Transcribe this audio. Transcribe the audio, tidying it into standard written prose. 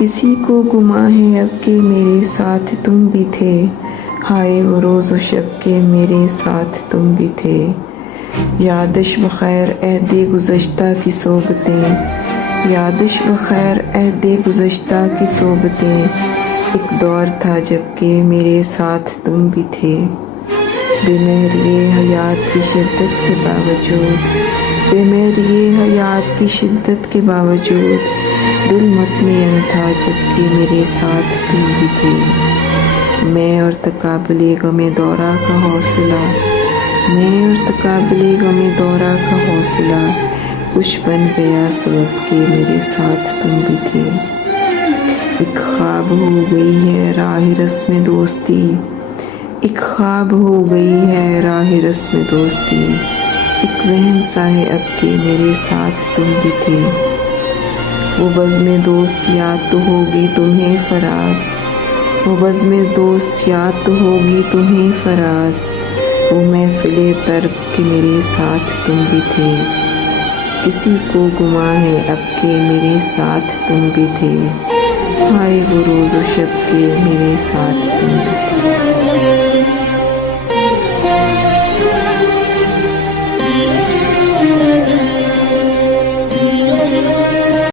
کسی کو گما ہے اب کہ میرے ساتھ تم بھی تھے، ہائے وہ روز و شب کے میرے ساتھ تم بھی تھے۔ یادش بخیر عہد گزشتہ کی صحبتیں، یادش بخیر عہد گزشتہ کی صحبتیں، ایک دور تھا جب کہ میرے ساتھ تم بھی تھے۔ بے مہری حیات کی شدت کے باوجود، بے مہری حیات کی شدت کے باوجود، دل مطمئن تھا جب کہ میرے ساتھ تم بھی تھے۔ میں اور تقابل غم دورہ کا حوصلہ، میں اور تقابل غم دورہ کا حوصلہ، کچھ بن گیا سبب کہ میرے ساتھ تم بھی تھے۔ ایک خواب ہو گئی ہے راہ رسم دوستی، ایک خواب ہو گئی ہے راہ رسم دوستی، ایک وہم سا ہے اب کہ میرے ساتھ تم بھی تھے۔ وہ بزم دوست یاد تو ہوگی تمہیں فراز، وہ بزم دوست یاد تو ہوگی تمہیں فراز، وہ محفل طرب کہ میرے ساتھ تم بھی تھے۔ کسی کو گما ہے اب کہ میرے ساتھ تم بھی تھے، ہائے وہ روز و شب کے میرے ساتھ تم بھی تھے۔